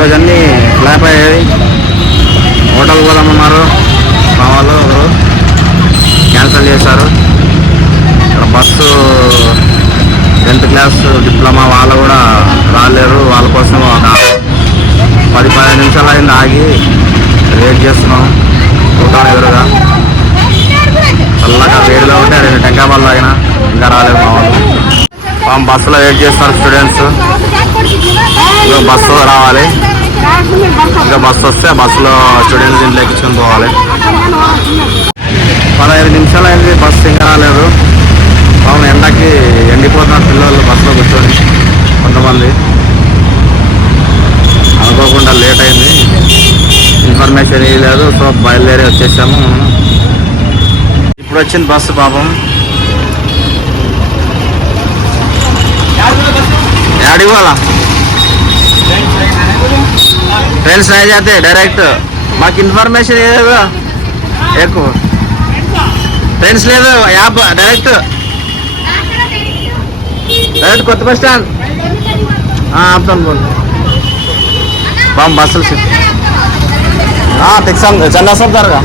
ఈరోజు అన్నీ ఫ్లాప్ అయ్యాయి. హోటల్ పోదామన్నారు మా వాళ్ళు, క్యాన్సిల్ చేశారు. ఇక్కడ బస్సు 10th క్లాస్ డిప్లొమా వాళ్ళు కూడా రాలేరు. వాళ్ళ కోసం ఒక 10-15 నిమిషాలు అయింది ఆగి వెయిట్ చేస్తున్నాం. చూద్దాం ఎదురుగా చల్లగా వేడిలో ఉంటే 2 టెంకాయ పళ్ళు తాగినా ఇంకా రాలేదు మా వాళ్ళు. బస్సులో వెయిట్ చేస్తారు స్టూడెంట్స్. ఇంకా బస్సు రావాలి. ఇంకా బస్సు వస్తే బస్సులో స్టూడెంట్స్ ఇంట్లో ఎక్కించుకొని పోవాలి. 15 నిమిషాలు అయింది, బస్సు ఇంకా రాలేదు. పాపం ఎండకి ఎండిపోతున్నారు పిల్లలు బస్సులో కూర్చొని. కొంతమంది అనుకోకుండా లేట్ అయింది, ఇన్ఫర్మేషన్ ఏది లేదు. సో బయలుదేరి వచ్చేసాము. ఇప్పుడు వచ్చింది బస్సు. పాపం యాడికి పోవాలా? ट्रेन से नहीं जाते डायरेक्ट. మాకు ఇన్ఫర్మేషన్ ఏదో ఎక్కువ ట్రైన్స్ లేదు. యాప్ డైరెక్ట్ కొత్త బస్ స్టాండ్ ఆపుతాను పోను. బాగా బస్సులు చందా సార్ జరగా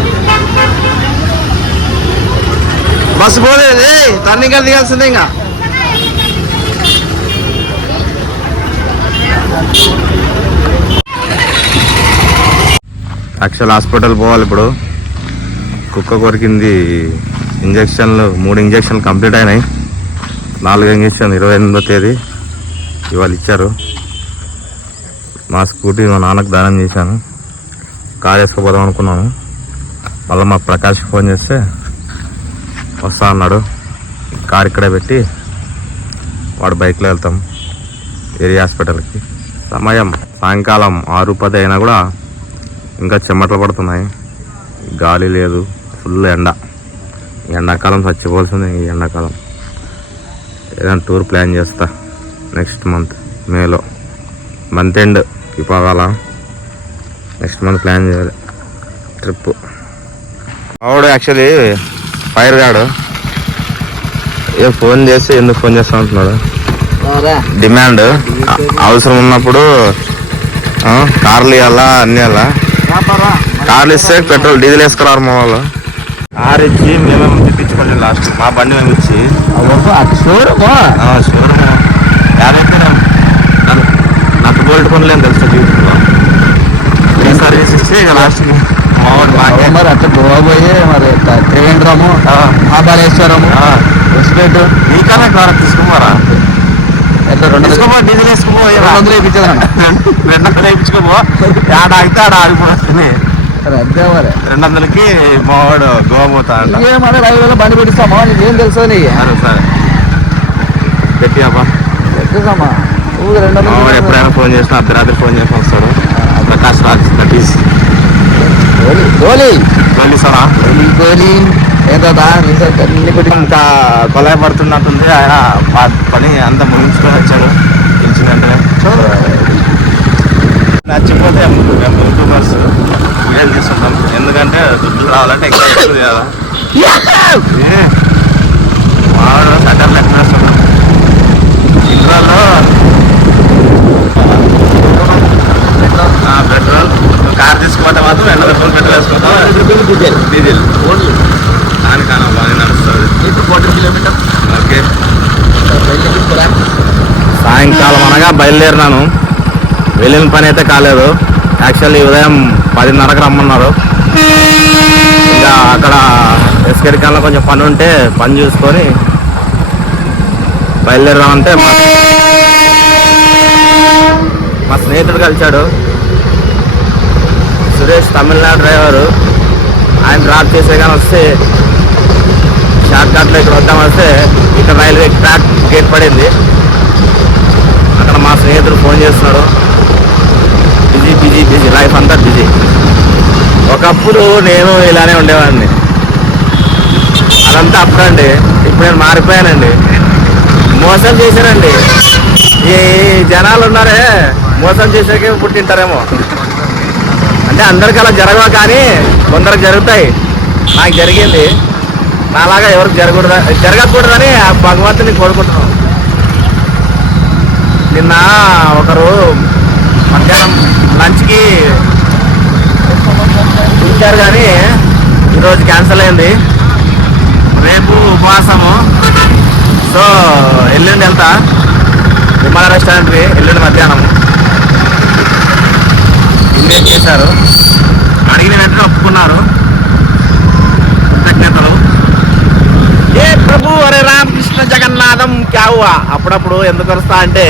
బస్సు పోలేదు. టర్నింగ్ దిగాల్సిందే. ఇంకా యాక్చువల్ హాస్పిటల్ పోవాలి ఇప్పుడు. కుక్క కొరికింది. ఇంజక్షన్లు 3 ఇంజక్షన్లు కంప్లీట్ అయినాయి. 4 ఇంజక్షన్ 28వ తేదీ ఇవాళ ఇచ్చారు. మా స్కూటీ మా నాన్నకు దానం చేశాను. కార్ వేసుకోపోదాం అనుకున్నాను. మళ్ళీ మా ప్రకాష్ ఫోన్ చేస్తే వస్తా అన్నాడు. కార్ ఇక్కడే పెట్టి వాడు బైక్లో వెళ్తాం ఏరియా హాస్పిటల్కి. సమయం సాయంకాలం 6:10 అయినా కూడా ఇంకా చెమటలు పడుతున్నాయి. గాలి లేదు, ఫుల్ ఎండ. ఎండాకాలం చచ్చిపోవాల్సింది. ఈ ఎండాకాలం ఏదైనా టూర్ ప్లాన్ చేస్తా నెక్స్ట్ మంత్ మేలో. మంత్ ఎండ్ ఇవ్వాల. నెక్స్ట్ మంత్ ప్లాన్ చేయాలి ట్రిప్. ఆవిడ యాక్చువల్లీ ఫైర్ గాడు ఫోన్ చేసి ఎందుకు ఫోన్ చేస్తా అంటున్నాడు. డిమాండ్ అవసరం ఉన్నప్పుడు కార్లు ఇవ్వాలా, అన్నీ ఇవ్వాలా. కార్లు ఇస్తే పెట్రోల్ డీజిల్ వేసుకురారు మా వాళ్ళు. కార్ ఇచ్చి మేమేమో తెప్పించుకోలేదు. లాస్ట్ మా బండి మేము ఇచ్చి షోరూమ్ యాదైతే నాకు బోల్ట్ కొనలేని తెలుసు జీవితంలో. సర్వీస్ ఇచ్చి ఇక లాస్ట్కి మరి అట్లా గోవా పోయి మరి త్రివేంద్రము, మహాబలేశ్వరము, ఎస్టేట్ నీకన్నా కార్ తీసుకోమారా. ఎట్లా 2 తీసుకోపో, డీజిల్ వేసుకోపో. 200 వేయించదా? 200 వేయించుకోపో. ఆడ ఆగితే ఆడ ఆగిపోతుంది. 200కి మావాడు గోవా పోతా అంట. మరి 5,000 బండి పెట్టిస్తామా? నీకేం తెలుసు? సరే పెట్టియాపా పెట్టిస్తామా? ఎప్పుడైనా ఫోన్ చేసినా అర్ధరాత్రి ఫోన్ చేసి వస్తాడు. ప్రకాష్ రాజ్ కటీస్ ఇంకా కొలాయి పడుతున్నట్టుంది. ఆయన పని అంతా ముగించుకొని వచ్చాడు. గెలిచిన వెంటనే నచ్చిపోతే యూట్యూబర్స్ వీడియోలు తీసుకుంటాం. ఎందుకంటే దుడ్లు రావాలంటే ఇంకా ఎక్కువ కదా. వాడు సెటర్లు ఎక్కడ వేస్తున్నాం. ఇంట్లో పెట్రోల్ కార్ తీసుకుంటే మాత్రం 200 రూపాయలు పెట్రోల్ వేసుకుంటాం. డీజిల్ దానికన్నా బాగా నడుస్తుంది. 40 కిలోమీటర్. ఓకే. సాయంకాలం అనగా బయలుదేరినాను. వెళ్ళిన పని అయితే కాలేదు. యాక్చువల్లీ ఉదయం 10:30కి రమ్మన్నారు. ఇంకా అక్కడ ఎస్కెరికాల్లో కొంచెం పని ఉంటే పని చూసుకొని బయలుదేరామంటే మా స్నేహితుడు కలిశాడు. సురేష్ తమిళనాడు డ్రైవరు. ఆయన డ్రాప్ చేసే కానీ వస్తే షార్ట్ కట్లో ఇక్కడ వద్దామొస్తే ఇక్కడ రైల్వే ట్రాక్ గేట్ పడింది. అక్కడ మా స్నేహితుడు ఫోన్ చేస్తున్నాడు. బిజీ లైఫ్ అంతా బిజీ. ఒకప్పుడు నేను ఇలానే ఉండేవాడిని. అదంతా అప్పుడండి. ఇప్పుడు నేను మారిపోయానండి. మోసం చేశానండి. ఈ జనాలు ఉన్నారే మోసం చేసాకే పుట్టింటారేమో. అంటే అందరికి అలా జరగవు, కానీ కొందరికి జరుగుతాయి. నాకు జరిగింది. నాలాగా ఎవరికి జరగకూడదని ఆ భగవంతుని కోరుకుంటున్నాను. నిన్న ఒకరు మధ్యాహ్నం లంచ్కి ఇచ్చారు కానీ ఈరోజు క్యాన్సిల్ అయింది. రేపు ఉపవాసము. సో ఎల్లుండి వెళ్తా విమాన రెస్టారెంట్కి. ఎల్లుండి మధ్యాహ్నం ఇన్వైట్ చేశారు. అడిగిన వెంటనే ఒప్పుకున్నారు. కృతజ్ఞతలు. ఏ ప్రభు అరే రామకృష్ణ జగన్నాథం క్యావువా. అప్పుడప్పుడు ఎందుకు వస్తా అంటే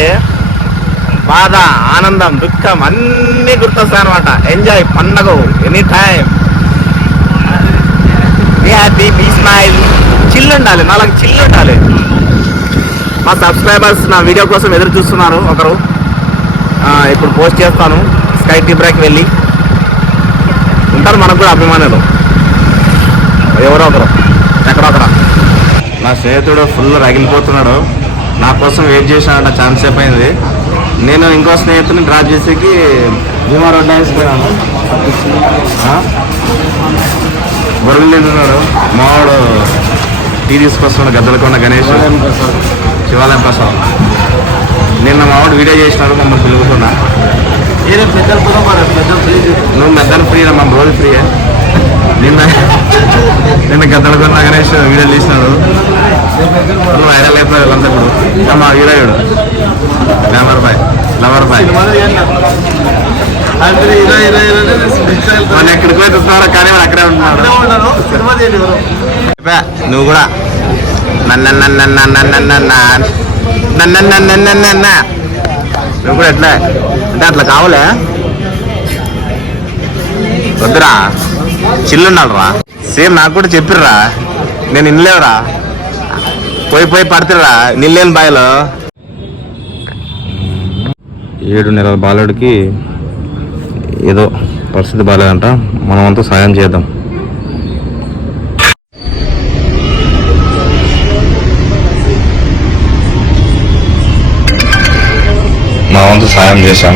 బాధ, ఆనందం, దుఃఖం అన్నీ గుర్తొస్తాయి అనమాట. ఎంజాయ్ పండగ any time. Be happy, be smile. Chill ఉండాలి, నాలుగు చిల్లు ఉండాలి. మా సబ్స్క్రైబర్స్ నా వీడియో కోసం ఎదురు చూస్తున్నారు. ఒకరు ఇప్పుడు పోస్ట్ చేస్తాను. స్కై టీబ్రాకి వెళ్ళి ఉంటారు. మనకు కూడా అభిమానులు ఎవరో ఒకరు ఎక్కడొక్కడ. నా స్నేహితుడు ఫుల్ రగిలిపోతున్నాడు. నా కోసం వెయిట్ చేసినాడంట. ఛాన్స్ సేపు అయింది. నేను ఇంకో స్నేహితుడిని డ్రాప్ చేసేకి భీమా రోడ్ వేసిపోయాను. బొరుగులు తింటున్నాడు. మావాడు టీ తీసుకొస్తున్నాడు. గద్దలకొండ గణేష్, శివాలయం ప్రసాద్. నిన్న మావాడు వీడియో చేసినాడు. మమ్మల్ని పిలుగుతున్నా. నువ్వు మెద్దలు ఫ్రీ రా, మా రోజు ఫ్రీయే. నిన్న గద్దలకొండ గణేష్ వీడియోలు తీసినాడు. నువ్వు ఐరల్ అయిపోయారు వీళ్ళంతా. ఇప్పుడు మా హీరోయుడు లవర్ బాయ్ మన ఎక్కడికి పోయి చూస్తున్నాడు కానీ వాడు అక్కడే ఉంటున్నాడు. నువ్వు కూడా నువ్వు కూడా ఎట్లా అంటే అట్లా కావాలే. వద్దురా, చిల్లున్నాడురా. సేమ్ నాకు కూడా చెప్పిర్రా, నేను ఇన్లేవురా. పోయి పడుతురా నిల్లేని బాయిలో. 7 నెలల బాలుడికి ఏదో పరిస్థితి బాగాలేదంట. మనం అంతా సాయం చేద్దాం. మా వంతు సాయం చేశాం.